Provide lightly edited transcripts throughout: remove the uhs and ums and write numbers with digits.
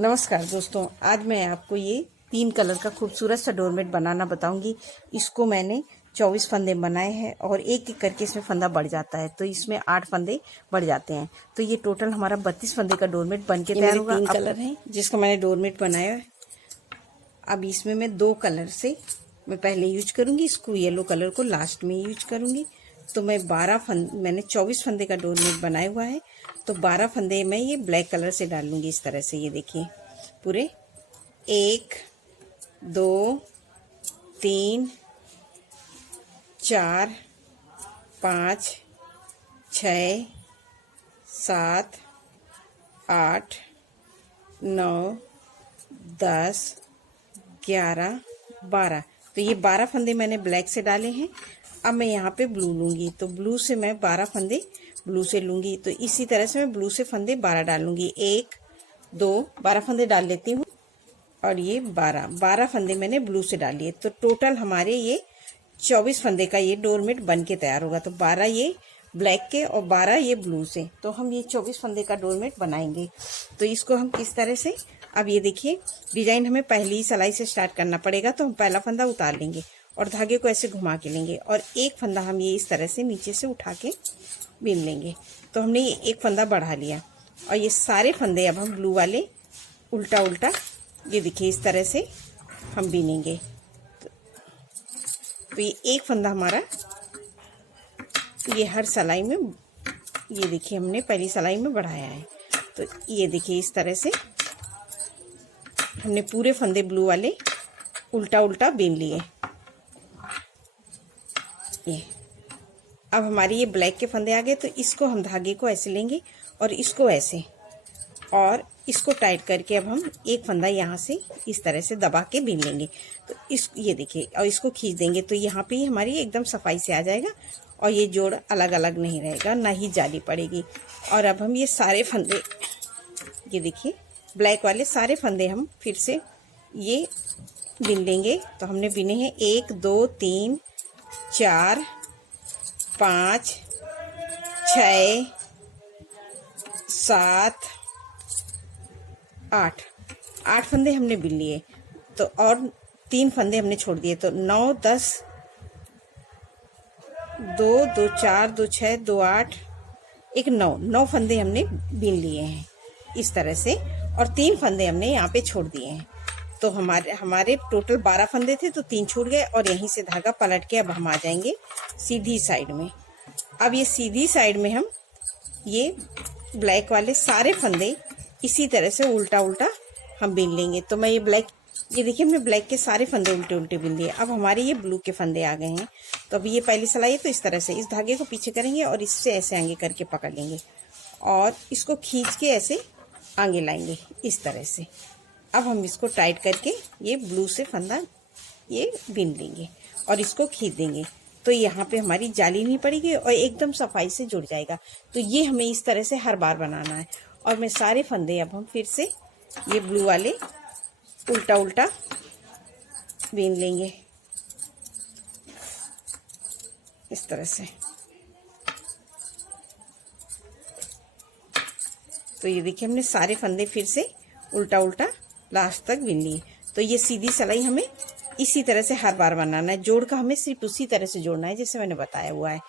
नमस्कार दोस्तों, आज मैं आपको ये 3 कलर का खूबसूरत सा डोरमेट बनाना बताऊंगी। इसको मैंने 24 फंदे बनाए हैं और एक एक करके इसमें फंदा बढ़ जाता है, तो इसमें 8 फंदे बढ़ जाते हैं। तो ये टोटल हमारा 32 फंदे का डोरमेट बन के तैयार होगा। 3 कलर हैं जिसका मैंने डोरमेट बनाया है। अब इसमें मैं 2 कलर से मैं पहले यूज करूंगी, इसको येलो कलर को लास्ट में यूज करूंगी। तो मैं 12 मैंने 24 फंदे का डोरमेट बनाया हुआ है, तो 12 फंदे मैं ये ब्लैक कलर से डाल लूँगी इस तरह से। ये देखिए पूरे 1 2 3 4 5 6 7 8 9 10 11 12। तो ये 12 फंदे मैंने ब्लैक से डाले हैं। अब मैं यहाँ पे ब्लू लूँगी, तो ब्लू से मैं 12 फंदे ब्लू से लूँगी। तो इसी तरह से मैं ब्लू से फंदे 12 डाल लूँगी। 1 2 12 फंदे डाल लेती हूँ और ये 12 फंदे मैंने ब्लू से डाल लिए। तो टोटल हमारे ये 24 फंदे का ये डोरमेट बन के तैयार होगा। तो 12 ये ब्लैक के और 12 ये ब्लू से, तो हम ये 24 फंदे का डोरमेट बनाएंगे। तो इसको हम किस तरह से, अब ये देखिए डिजाइन हमें पहली सिलाई से स्टार्ट करना पड़ेगा। तो हम पहला फंदा उतार लेंगे और धागे को ऐसे घुमा के लेंगे और एक फंदा हम ये इस तरह से नीचे से उठा के बीन लेंगे। तो हमने ये एक फंदा बढ़ा लिया और ये सारे फंदे अब हम ब्लू वाले उल्टा उल्टा ये देखिए इस तरह से हम बीनेंगे। तो ये एक फंदा हमारा ये हर सिलाई में, ये देखिए हमने पहली सिलाई में बढ़ाया है। तो ये देखिए इस तरह से हमने पूरे फंदे ब्लू वाले उल्टा उल्टा बीन लिए। ये अब हमारी ये ब्लैक के फंदे आ गए। तो इसको हम धागे को ऐसे लेंगे और इसको ऐसे और इसको टाइट करके अब हम एक फंदा यहाँ से इस तरह से दबा के बीन लेंगे। तो ये देखिए और इसको खींच देंगे। तो यहाँ पे हमारी एकदम सफाई से आ जाएगा और ये जोड़ अलग अलग नहीं रहेगा, ना ही जाली पड़ेगी। और अब हम ये सारे फंदे, ये देखिए ब्लैक वाले सारे फंदे हम फिर से ये बीन लेंगे। तो हमने बीने हैं 1 2 3 4 5 6 7 8 फंदे हमने बीन लिए। तो और 3 फंदे हमने छोड़ दिए। तो 9 10 2 2 4 2 6 2 8 1 9 फंदे हमने बीन लिए हैं इस तरह से और 3 फंदे हमने यहाँ पे छोड़ दिए हैं। तो हमारे टोटल 12 फंदे थे, तो 3 छूट गए और यहीं से धागा पलट के अब हम आ जाएंगे सीधी साइड में। अब ये सीधी साइड में हम ये ब्लैक वाले सारे फंदे इसी तरह से उल्टा उल्टा हम बीन लेंगे। तो मैं ये ब्लैक, ये देखिए हमने ब्लैक के सारे फंदे उल्टे उल्टे बीन लिए। अब हमारे ये ब्लू के फंदे आ गए हैं। तो अब ये पहली सिलाई है, तो इस तरह से इस धागे को पीछे करेंगे और इससे ऐसे आगे करके पकड़ लेंगे और इसको खींच के ऐसे आगे लाएंगे इस तरह से। अब हम इसको टाइट करके ये ब्लू से फंदा ये बीन लेंगे और इसको खींच देंगे। तो यहाँ पे हमारी जाली नहीं पड़ेगी और एकदम सफाई से जुड़ जाएगा। तो ये हमें इस तरह से हर बार बनाना है। और मैं सारे फंदे अब हम फिर से ये ब्लू वाले उल्टा उल्टा बीन लेंगे इस तरह से। तो ये देखिए हमने सारे फंदे फिर से उल्टा उल्टा लास्ट तक बीन लिए। तो ये सीधी सिलाई हमें इसी तरह से हर बार बनाना है। जोड़ का हमें सिर्फ उसी तरह से जोड़ना है जैसे मैंने बताया हुआ है।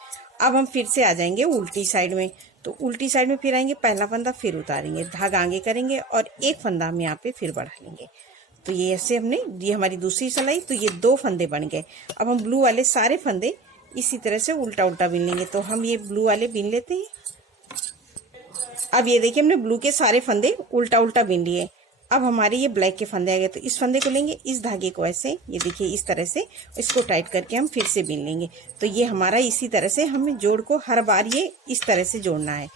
अब हम फिर से आ जाएंगे उल्टी साइड में। तो उल्टी साइड में फिर आएंगे, पहला फंदा फिर उतारेंगे, धागा आगे करेंगे और एक फंदा हम यहाँ पे फिर बढ़ा लेंगे। तो ये ऐसे हमने, ये हमारी दूसरी सिलाई। तो ये 2 फंदे बन गए। अब हम ब्लू वाले सारे फंदे इसी तरह से उल्टा उल्टा बीन लेंगे। तो हम ये ब्लू वाले बीन लेते हैं। अब ये देखिए हमने ब्लू के सारे फंदे उल्टा उल्टा बीन लिए। अब हमारे ये ब्लैक के फंदे आ गए। तो इस फंदे को लेंगे, इस धागे को ऐसे, ये देखिए इस तरह से इसको टाइट करके हम फिर से बीन लेंगे। तो ये हमारा इसी तरह से हमें जोड़ को हर बार ये इस तरह से जोड़ना है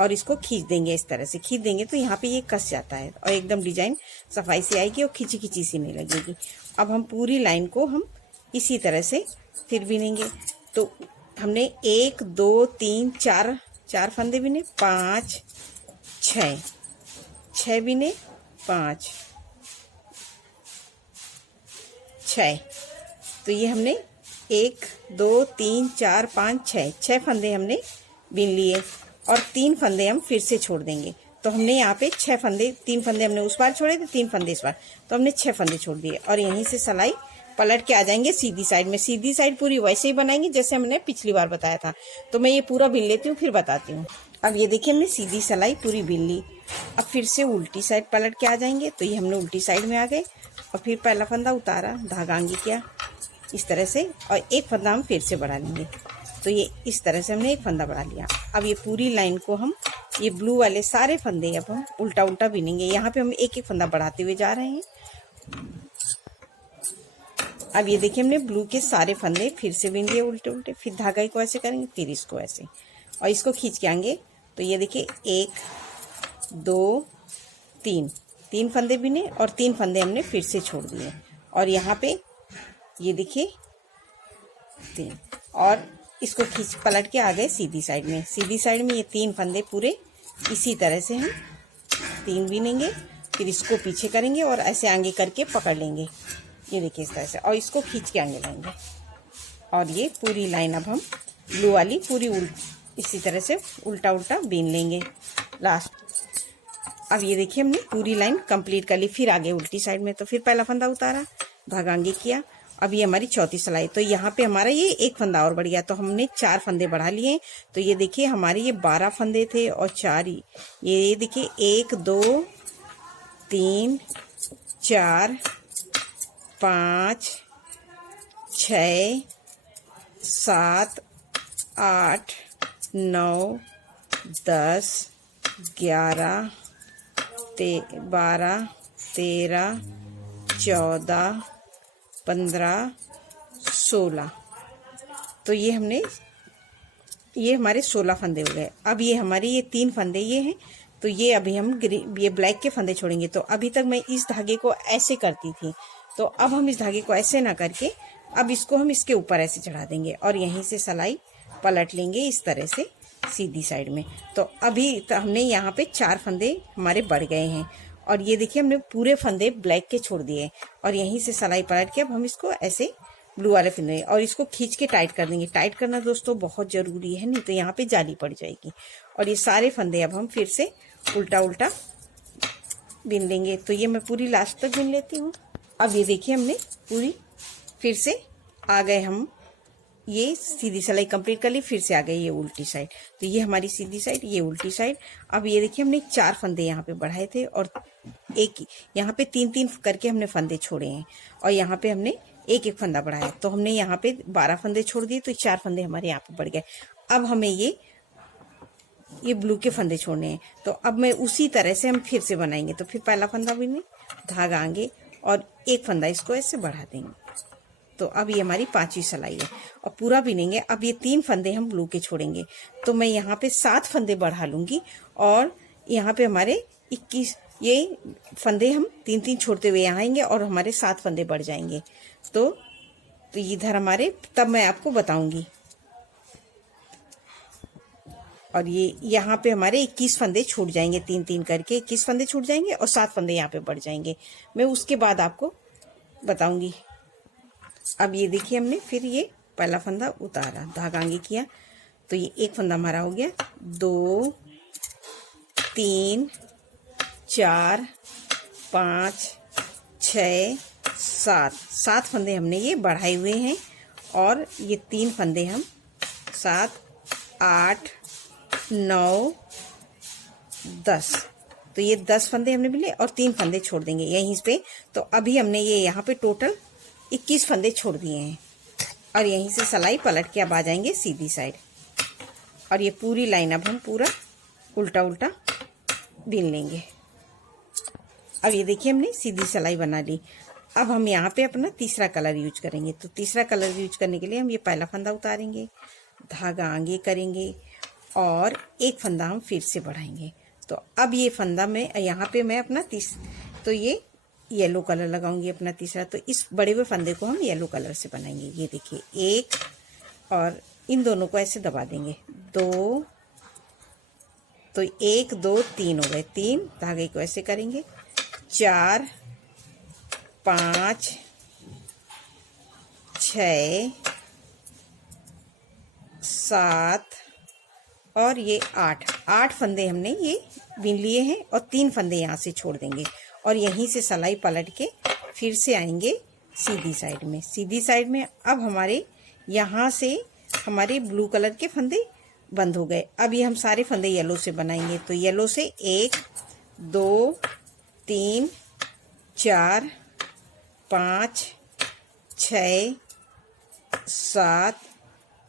और इसको खींच देंगे इस तरह से। खींच देंगे तो यहाँ पे ये कस जाता है और एकदम डिजाइन सफाई से आएगी और खिंची खिंची सी नहीं लगेगी। अब हम पूरी लाइन को हम इसी तरह से फिर बीनेंगे। तो हमने 1 2 3 4 फंदे बीने, 5 6 बीने, 5 6। तो ये हमने 1 2 3 4 5 6 फंदे हमने बीन लिए और 3 फंदे हम फिर से छोड़ देंगे। तो हमने यहाँ पे 6 फंदे, 3 फंदे हमने उस बार छोड़े थे, 3 फंदे इस बार, तो हमने 6 फंदे छोड़ दिए। और यहीं से सिलाई पलट के आ जाएंगे सीधी साइड में। सीधी साइड पूरी वैसे ही बनाएंगे जैसे हमने पिछली बार बताया था। तो मैं ये पूरा बिन लेती हूँ, फिर बताती हूँ। अब ये देखिए हमने सीधी सिलाई पूरी बिन ली। अब फिर से उल्टी साइड पलट के आ जाएंगे। तो ये हमने उल्टी साइड में आ गए और फिर पहला फंदा उतारा, धागा आगे किया इस तरह से, और एक फंदा हम फिर से बढ़ा लेंगे। तो ये इस तरह से हमने एक फंदा बढ़ा लिया। अब ये पूरी लाइन को हम, ये ब्लू वाले सारे फंदे अब हम उल्टा उल्टा बिनेंगे। यहाँ पे हम एक एक फंदा बढ़ाते हुए जा रहे हैं। अब ये देखिए हमने ब्लू के सारे फंदे फिर से बिन लिए उल्टे उल्टे। फिर धागा को ऐसे करेंगे, फिर इसको ऐसे, और इसको खींच के आएंगे। तो ये देखिए 1 2 3 फंदे बिने और 3 फंदे हमने फिर से छोड़ दिए। और यहाँ पे ये देखिए 3, और इसको खींच पलट के आ गए सीधी साइड में। सीधी साइड में ये 3 फंदे पूरे इसी तरह से हम 3 बिनेंगे। फिर इसको पीछे करेंगे और ऐसे आगे करके पकड़ लेंगे, ये देखिए इस तरह से, और इसको खींच के आगे लाएंगे। और ये पूरी लाइन अब हम ब्लू वाली पूरी इसी तरह से उल्टा उल्टा बीन लेंगे लास्ट। अब ये देखिए हमने पूरी लाइन कंप्लीट कर ली। फिर आगे उल्टी साइड में, तो फिर पहला फंदा उतारा, धागा आगे किया। अब ये हमारी चौथी सिलाई। तो यहाँ पे हमारा ये एक फंदा और बढ़ गया, तो हमने 4 फंदे बढ़ा लिए। तो ये देखिए हमारे ये 12 फंदे थे और 4 ही, ये देखिए 1 2 3 4 5 6 7 8 9 10 11 12 13 14 15 16। तो ये हमारे 16 फंदे हो गए। अब ये हमारे ये 3 फंदे ये हैं। तो ये अभी हम ये ब्लैक के फंदे छोड़ेंगे। तो अभी तक मैं इस धागे को ऐसे करती थी, तो अब हम इस धागे को ऐसे ना करके अब इसको हम इसके ऊपर ऐसे चढ़ा देंगे और यहीं से सिलाई पलट लेंगे इस तरह से सीधी साइड में। तो अभी हमने यहाँ पे 4 फंदे हमारे बढ़ गए हैं। और ये देखिए हमने पूरे फंदे ब्लैक के छोड़ दिए और यहीं से सिलाई पलट के अब हम इसको ऐसे ब्लू वाले फंदे और इसको खींच के टाइट कर देंगे। टाइट करना दोस्तों बहुत जरूरी है, नहीं तो यहाँ पे जाली पड़ जाएगी। और ये सारे फंदे अब हम फिर से उल्टा उल्टा बिन लेंगे। तो ये मैं पूरी लास्ट तक बिन लेती हूँ। अब ये देखिए हमने पूरी फिर से आ गए, हम ये सीधी सिलाई कंप्लीट कर ली। फिर से आ गई ये उल्टी साइड। तो ये हमारी सीधी साइड, ये उल्टी साइड। अब ये देखिए हमने 4 फंदे यहाँ पे बढ़ाए थे और एक यहाँ पे 3 करके हमने फंदे छोड़े हैं और यहाँ पे हमने एक फंदा बढ़ाया। तो हमने यहाँ पे 12 फंदे छोड़ दिए, तो 4 फंदे हमारे यहाँ पे बढ़ गए। अब हमें ये ब्लू के फंदे छोड़ने हैं। तो अब मैं उसी तरह से हम फिर से बनाएंगे। तो फिर पहला फंदा बिने, धागा आगे और एक फंदा इसको ऐसे बढ़ा देंगे। तो अब ये हमारी 5वीं सिलाई है और पूरा बिनेंगे। अब ये 3 फंदे हम ब्लू के छोड़ेंगे, तो मैं यहाँ पे 7 फंदे बढ़ा लूंगी और यहाँ पे हमारे 21 ये फंदे हम 3 छोड़ते हुए यहाँ आएंगे और हमारे 7 फंदे बढ़ जाएंगे। तो इधर हमारे, तब मैं आपको बताऊंगी। और ये यहाँ पे हमारे 21 फंदे छूट जाएंगे, 3 करके 21 फंदे छूट जाएंगे और 7 फंदे यहाँ पे बढ़ जाएंगे। मैं उसके बाद आपको बताऊंगी। अब ये देखिए हमने फिर ये पहला फंदा उतारा, धागा आगे किया। तो ये एक फंदा हमारा हो गया, 2 3 4 5 6 7 फंदे हमने ये बढ़ाए हुए हैं और ये 3 फंदे हम 7 8 9 10, तो ये 10 फंदे हमने मिले और 3 फंदे छोड़ देंगे यहीं पे। तो अभी हमने ये यहाँ पे टोटल 21 फंदे छोड़ दिए हैं और यहीं से सिलाई पलट के अब आ जाएंगे सीधी साइड। और ये पूरी लाइन अब हम पूरा उल्टा उल्टा बिन लेंगे। अब ये देखिए हमने सीधी सिलाई बना ली। अब हम यहाँ पे अपना तीसरा कलर यूज करेंगे। तो तीसरा कलर यूज करने के लिए हम ये पहला फंदा उतारेंगे, धागा आगे करेंगे और एक फंदा हम फिर से बढ़ाएंगे। तो अब ये फंदा में यहाँ पे मैं अपना तो ये येलो कलर लगाऊंगी अपना तीसरा। तो इस बड़े हुए फंदे को हम येलो कलर से बनाएंगे। ये देखिए एक, और इन दोनों को ऐसे दबा देंगे, 2, तो 1 2 3 हो गए, 3 धागे को ऐसे करेंगे, 4 5 6 7 और ये 8 फंदे हमने ये बीन लिए हैं और 3 फंदे यहाँ से छोड़ देंगे और यहीं से सिलाई पलट के फिर से आएंगे सीधी साइड में। सीधी साइड में अब हमारे यहाँ से हमारे ब्लू कलर के फंदे बंद हो गए। अब ये हम सारे फंदे येलो से बनाएंगे। तो येलो से 1 2 3 4 5 6 7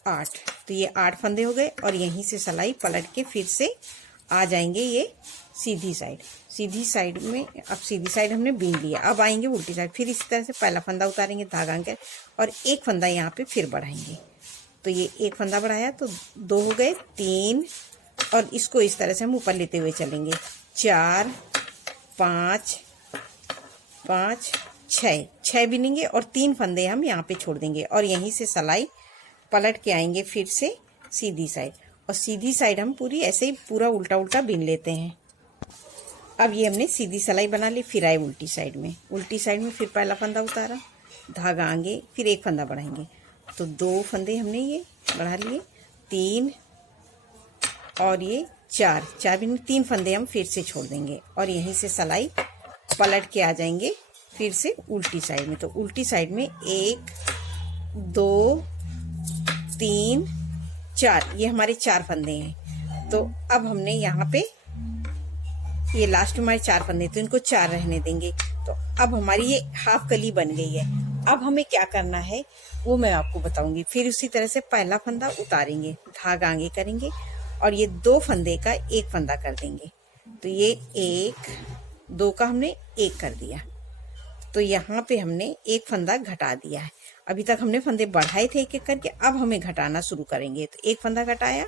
8। तो ये 8 फंदे हो गए और यहीं से सिलाई पलट के फिर से आ जाएंगे ये सीधी साइड। सीधी साइड में अब सीधी साइड हमने बीन लिया। अब आएंगे उल्टी साइड, फिर इसी तरह से पहला फंदा उतारेंगे, धागा अंकर और एक फंदा यहाँ पे फिर बढ़ाएंगे। तो ये एक फंदा बढ़ाया तो 2 हो गए, 3 और इसको इस तरह से हम ऊपर लेते हुए चलेंगे। 4 5 5 6 बिनेंगे और 3 फंदे हम यहाँ पे छोड़ देंगे और यहीं से सिलाई पलट के आएंगे फिर से सीधी साइड। और सीधी साइड हम पूरी ऐसे ही पूरा उल्टा उल्टा बिन लेते हैं। अब ये हमने सीधी सिलाई बना ली। फिर आए उल्टी साइड में। उल्टी साइड में फिर पहला फंदा उतारा, धागा आगे, फिर एक फंदा बढ़ाएंगे। तो 2 फंदे हमने ये बढ़ा लिए, 3 और ये 4 बिन, 3 फंदे हम फिर से छोड़ देंगे और यहीं से सिलाई पलट के आ जाएंगे फिर से उल्टी साइड में। तो उल्टी साइड में 1 2 3 4 ये हमारे 4 फंदे हैं। तो अब हमने यहाँ पे ये लास्ट में हमारे 4 फंदे, तो इनको 4 रहने देंगे। तो अब हमारी ये हाफ कली बन गई है। अब हमें क्या करना है वो मैं आपको बताऊंगी। फिर उसी तरह से पहला फंदा उतारेंगे, धागा आगे करेंगे और ये 2 फंदे का एक फंदा कर देंगे। तो ये 1 2 का हमने 1 कर दिया। तो यहाँ पे हमने एक फंदा घटा दिया है। अभी तक हमने फंदे बढ़ाए थे एक एक करके, अब हमें घटाना शुरू करेंगे। तो एक फंदा घटाया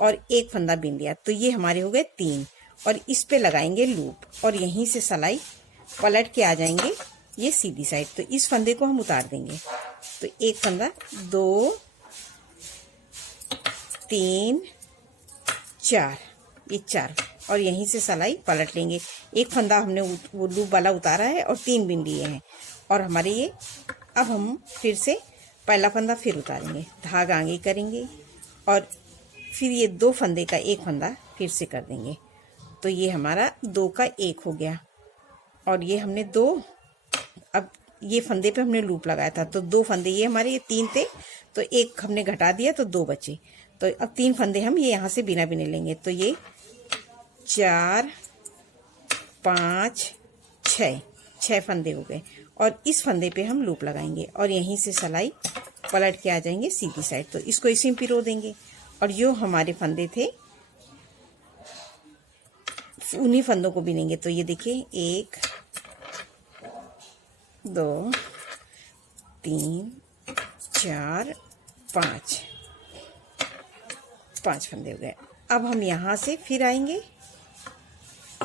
और एक फंदा बिन लिया। तो ये हमारे हो गए 3 और इस पे लगाएंगे लूप और यहीं से सिलाई पलट के आ जाएंगे ये सीधी साइड। तो इस फंदे को हम उतार देंगे। तो एक फंदा, 2 3 4 ये 4 और यहीं से सिलाई पलट लेंगे। एक फंदा हमने वो लूप वाला उतारा है और 3 बिन लिए हैं और हमारे ये अब हम फिर से पहला फंदा फिर उतारेंगे, धागा आगे करेंगे और फिर ये 2 फंदे का एक फंदा फिर से कर देंगे। तो ये हमारा 2 का 1 हो गया और ये हमने 2, अब ये फंदे पे हमने लूप लगाया था तो 2 फंदे ये हमारे ये 3 थे तो एक हमने घटा दिया तो 2 बचे। तो अब 3 फंदे हम ये यहाँ से बिना बिने लेंगे। तो ये 4 5 6 फंदे हो गए और इस फंदे पे हम लूप लगाएंगे और यहीं से सिलाई पलट के आ जाएंगे सीधी साइड। तो इसको इसी में पिरो देंगे और जो हमारे फंदे थे उन्हीं फंदों को बिनेंगे। तो ये देखिए 1 2 3 4 5 फंदे हो गए। अब हम यहाँ से फिर आएंगे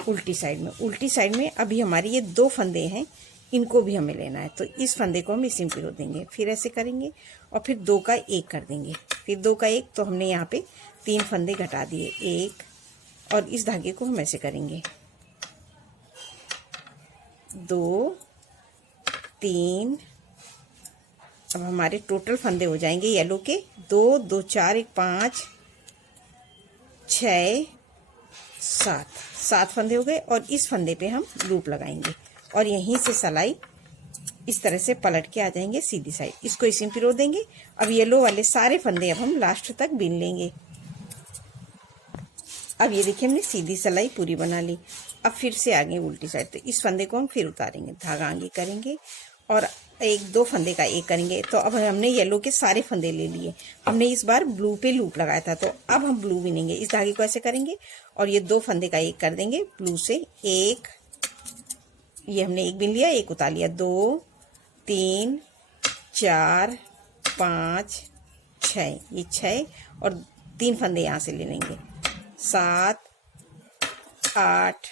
उल्टी साइड में। उल्टी साइड में अभी हमारी ये 2 फंदे हैं, इनको भी हमें लेना है। तो इस फंदे को हम इसी में पिरो देंगे, फिर ऐसे करेंगे और फिर 2 का 1 कर देंगे, फिर 2 का 1। तो हमने यहाँ पे 3 फंदे घटा दिए, 1 और इस धागे को हम ऐसे करेंगे 2 3। अब हमारे टोटल फंदे हो जाएंगे येलो के 2 2 4 1 5 6 7 फंदे हो गए और इस फंदे पे हम लूप लगाएंगे और यहीं से सिलाई इस तरह से पलट के आ जाएंगे सीधी साइड। इसको इसी में पिरो देंगे। अब येलो वाले सारे फंदे अब हम लास्ट तक बीन लेंगे। अब ये देखिए हमने सीधी सिलाई पूरी बना ली। अब फिर से आगे उल्टी साइड। तो इस फंदे को हम फिर उतारेंगे, धागा आगे करेंगे और 1 2 फंदे का 1 करेंगे। तो अब हमने येलो के सारे फंदे ले लिए। हमने इस बार ब्लू पे लूप लगाया था तो अब हम ब्लू बिनेंगे। इस धागे को ऐसे करेंगे और ये 2 फंदे का 1 कर देंगे ब्लू से। 1 ये हमने 1 बिन लिया, 1 उतार लिया, 2 3 4 5 6 ये 6 और 3 फंदे यहाँ से ले लेंगे, 7 8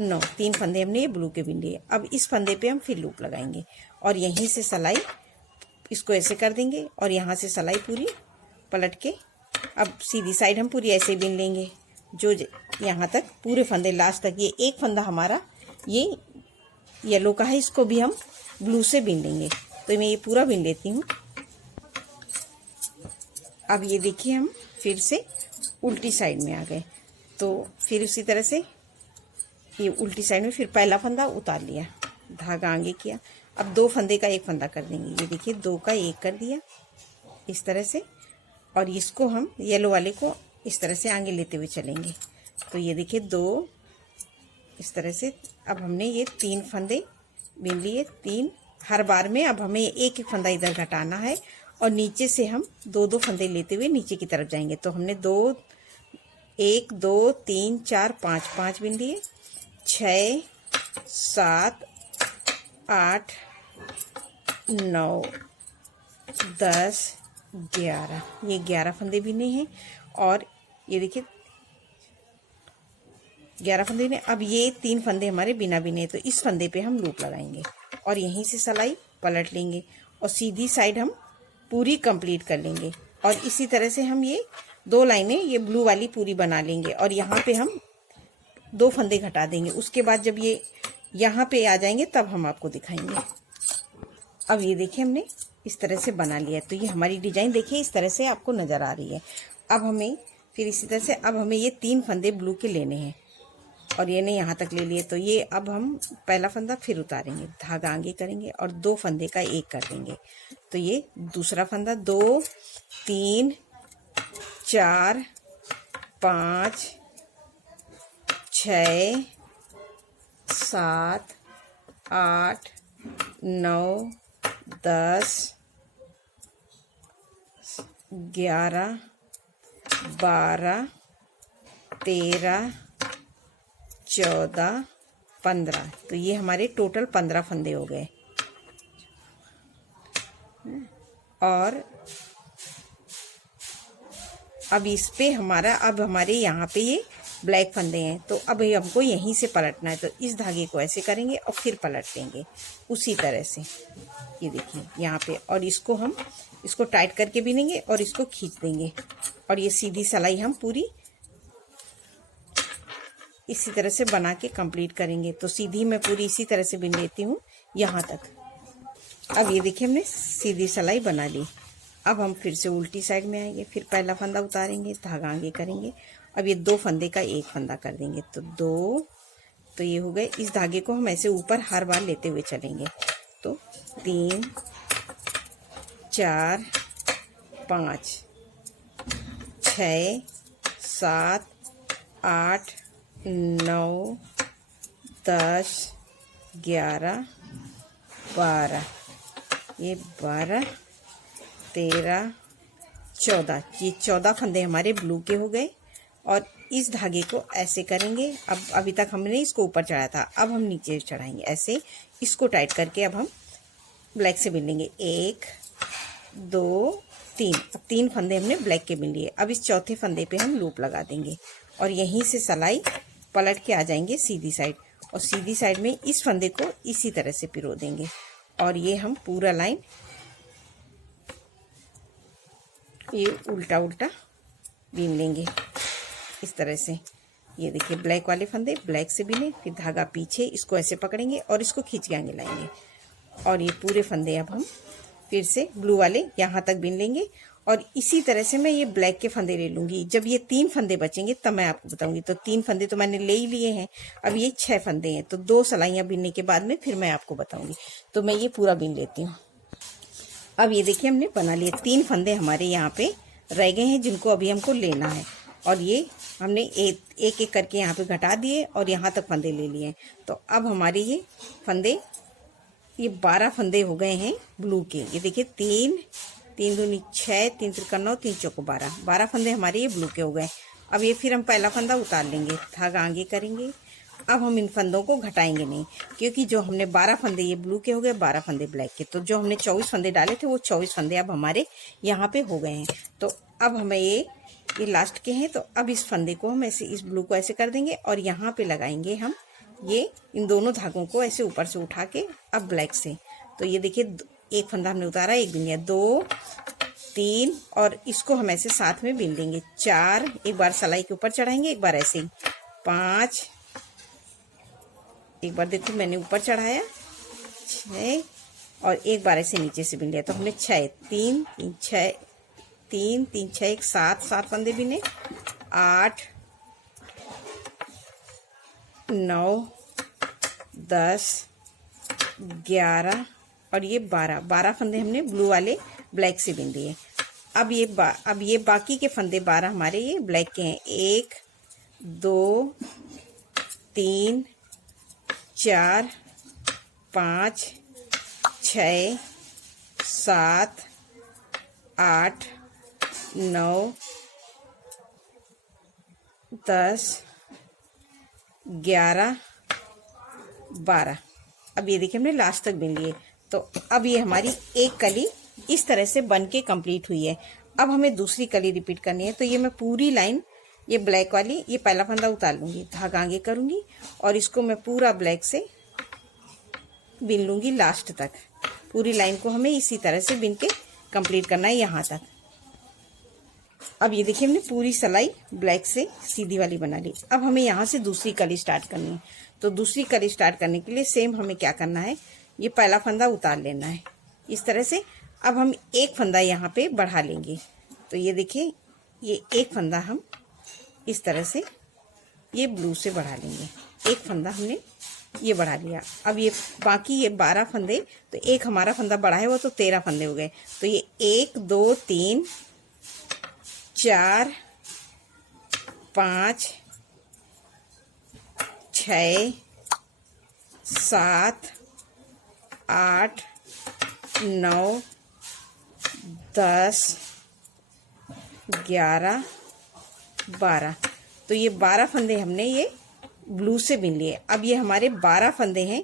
9 3 फंदे हमने ये ब्लू के बिन लिए। अब इस फंदे पे हम फिर लूप लगाएंगे और यहीं से सिलाई इसको ऐसे कर देंगे और यहाँ से सिलाई पूरी पलट के अब सीधी साइड हम पूरी ऐसे बिन लेंगे जो यहाँ तक पूरे फंदे लास्ट तक। ये एक फंदा हमारा ये येलो का है, इसको भी हम ब्लू से बिन लेंगे। तो मैं ये पूरा बिन लेती हूँ। अब ये देखिए हम फिर से उल्टी साइड में आ गए। तो फिर उसी तरह से ये उल्टी साइड में फिर पहला फंदा उतार लिया, धागा आगे किया। अब 2 फंदे का 1 फंदा कर देंगे। ये देखिए 2 का 1 कर दिया इस तरह से, और इसको हम येलो वाले को इस तरह से आगे लेते हुए चलेंगे। तो ये देखिए 2 इस तरह से। अब हमने ये 3 फंदे बीन लिए, 3 हर बार में। अब हमें एक एक फंदा इधर घटाना है और नीचे से हम 2-2 फंदे लेते हुए नीचे की तरफ जाएंगे। तो हमने 1 2 3 4 5 5 बीन लिए, 6 7 8 9 10 11, ये 11 फंदे बीने हैं। और ये देखिए 11 फंदे ने। अब ये 3 फंदे हमारे बिना बिने, तो इस फंदे पे हम लूप लगाएंगे और यहीं से सिलाई पलट लेंगे और सीधी साइड हम पूरी कंप्लीट कर लेंगे। और इसी तरह से हम ये 2 लाइनें ये ब्लू वाली पूरी बना लेंगे और यहाँ पे हम 2 फंदे घटा देंगे। उसके बाद जब ये यहाँ पे आ जाएंगे तब हम आपको दिखाएंगे। अब ये देखिए हमने इस तरह से बना लिया। तो ये हमारी डिजाइन देखिए इस तरह से आपको नजर आ रही है। अब हमें फिर इसी तरह से अब हमें ये 3 फंदे ब्लू के लेने हैं और ये ने यहाँ तक ले लिए। तो ये अब हम पहला फंदा फिर उतारेंगे, धागा आगे करेंगे और 2 फंदे का 1 कर देंगे। तो ये दूसरा फंदा 2 3 4 5 6 7 8 9 10 11 12 13 14 15। तो ये हमारे टोटल 15 फंदे हो गए। और अब इस पे अब हमारे यहाँ पे ये ब्लैक फंदे हैं। तो अब हमको यहीं से पलटना है। तो इस धागे को ऐसे करेंगे और फिर पलट देंगे उसी तरह से। ये देखिए यहाँ पे, और इसको हम इसको टाइट करके बिनेंगे और इसको खींच देंगे और ये सीधी सिलाई हम पूरी इसी तरह से बना के कंप्लीट करेंगे। तो सीधी मैं पूरी इसी तरह से बिन लेती हूँ यहाँ तक। अब ये देखिए हमने सीधी सिलाई बना ली। अब हम फिर से उल्टी साइड में आएंगे, फिर पहला फंदा उतारेंगे, धागा आगे करेंगे। अब ये 2 फंदे का 1 फंदा कर देंगे। तो 2, तो ये हो गए। इस धागे को हम ऐसे ऊपर हर बार लेते हुए चलेंगे। तो 3 4 5 6 7 8 9 10 11 12, ये 12 13 14, ये 14 फंदे हमारे ब्लू के हो गए। और इस धागे को ऐसे करेंगे। अब अभी तक हमने इसको ऊपर चढ़ाया था, अब हम नीचे चढ़ाएंगे ऐसे। इसको टाइट करके अब हम ब्लैक से बिन लेंगे। 1 2 3, अब 3 फंदे हमने ब्लैक के बिन लिए। अब इस चौथे फंदे पे हम लूप लगा देंगे और यहीं से सिलाई पलट के आ जाएंगे सीधी साइड। और सीधी साइड में इस फंदे को इसी तरह से पिरो देंगे और ये हम पूरा लाइन ये उल्टा उल्टा बीन लेंगे इस तरह से। ये देखिए ब्लैक वाले फंदे ब्लैक से बिने, फिर धागा पीछे, इसको ऐसे पकड़ेंगे और इसको खींच के आगे लाएंगे। और ये पूरे फंदे अब हम फिर से ब्लू वाले यहाँ तक बिन लेंगे। और इसी तरह से मैं ये ब्लैक के फंदे ले लूँगी। जब ये 3 फंदे बचेंगे तब मैं आपको बताऊंगी। तो 3 फंदे तो मैंने ले ही लिए हैं, अब ये 6 फंदे हैं। तो 2 सिलाइयाँ बिनने के बाद में फिर मैं आपको बताऊंगी। तो मैं ये पूरा बिन लेती हूँ। अब ये देखिए हमने बना लिए। 3 फंदे हमारे यहाँ पे रह गए हैं जिनको अभी हमको लेना है। और ये हमने एक एक करके यहाँ पे घटा दिए और यहाँ तक फंदे ले लिए। तो अब हमारे ये फंदे, ये 12 फंदे हो गए हैं ब्लू के। ये देखिए 3 3 दूनी 6, 3 त्रिका 9, 3 चौको 12 फंदे हमारे ये ब्लू के हो गए। अब ये फिर हम पहला फंदा उतार लेंगे, धागा आगे करेंगे। अब हम इन फंदों को घटाएंगे नहीं, क्योंकि जो हमने 12 फंदे ये ब्लू के हो गए, 12 फंदे ब्लैक के। तो जो हमने 24 फंदे डाले थे वो 24 फंदे अब हमारे यहाँ पे हो गए हैं। तो अब हमें ये लास्ट के हैं। तो अब इस फंदे को हम ऐसे, इस ब्लू को ऐसे कर देंगे और यहाँ पे लगाएंगे हम ये इन दोनों धागों को ऐसे ऊपर से उठा के अब ब्लैक से। तो ये देखिए एक फंदा हमने उतारा, एक बिन लिया, 2 3 और इसको हम ऐसे साथ में बिन लेंगे। 4, एक बार सिलाई के ऊपर चढ़ाएंगे, एक बार ऐसे 5, एक बार देखो मैंने ऊपर चढ़ाया 6 और एक बार ऐसे नीचे से बिन लिया। तो हमने 6 3 3 6 3 3 6 1 7 फंदे बिने 8 9 10 11 और ये 12 फंदे हमने ब्लू वाले ब्लैक से बिन दिए। अब ये बाकी के फंदे 12 हमारे ये ब्लैक के हैं। 1 2 3 4 5 6 7 8 9 10 11 12। अब ये देखिए हमने लास्ट तक बिन लिए। तो अब ये हमारी एक कली इस तरह से बन के कंप्लीट हुई है। अब हमें दूसरी कली रिपीट करनी है। तो ये मैं पूरी लाइन, ये ब्लैक वाली, ये पहला फंदा उतार लूंगी, धागा आगे करूंगी और इसको मैं पूरा ब्लैक से बिन लूंगी लास्ट तक। पूरी लाइन को हमें इसी तरह से बिन के कंप्लीट करना है यहाँ तक। अब ये देखिए हमने पूरी सिलाई ब्लैक से सीधी वाली बना ली। अब हमें यहाँ से दूसरी कली स्टार्ट करनी है। तो दूसरी कली स्टार्ट करने के लिए सेम हमें क्या करना है, ये पहला फंदा उतार लेना है इस तरह से। अब हम एक फंदा यहाँ पे बढ़ा लेंगे। तो ये देखिए, ये एक फंदा हम इस तरह से ये ब्लू से बढ़ा लेंगे। एक फंदा हमने ये बढ़ा लिया। अब ये बाकी ये 12 फंदे, तो एक हमारा फंदा बढ़ा है वो तो 13 फंदे हो गए। तो ये 1 2 3 4 5 6 7 8 9 10 11 12। तो ये 12 फंदे हमने ये ब्लू से बिन लिए। अब ये हमारे 12 फंदे हैं,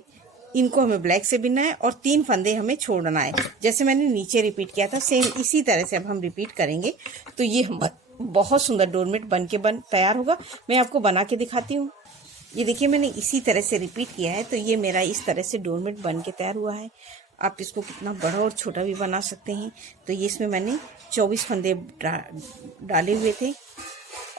इनको हमें ब्लैक से बिनना है और 3 फंदे हमें छोड़ना है। जैसे मैंने नीचे रिपीट किया था सेम इसी तरह से अब हम रिपीट करेंगे। तो ये बहुत सुंदर डोरमेट बन तैयार होगा। मैं आपको बना के दिखाती हूँ। ये देखिए मैंने इसी तरह से रिपीट किया है। तो ये मेरा इस तरह से डोरमेट बन के तैयार हुआ है। आप इसको कितना बड़ा और छोटा भी बना सकते हैं। तो ये इसमें मैंने 24 फंदे डाले हुए थे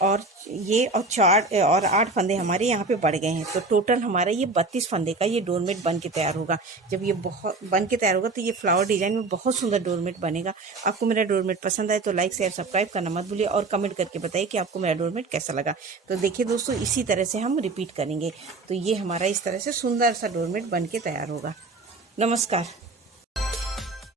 और ये और 8 फंदे हमारे यहाँ पे बढ़ गए हैं। तो टोटल हमारा ये 32 फंदे का ये डोरमेट बन के तैयार होगा। जब ये बहुत बन के तैयार होगा तो ये फ्लावर डिजाइन में बहुत सुंदर डोरमेट बनेगा। आपको मेरा डोरमेट पसंद आए तो लाइक शेयर सब्सक्राइब करना मत भूलिए और कमेंट करके बताइए कि आपको मेरा डोरमेट कैसा लगा। तो देखिए दोस्तों, इसी तरह से हम रिपीट करेंगे। तो ये हमारा इस तरह से सुंदर सा डोरमेट बन के तैयार होगा। नमस्कार।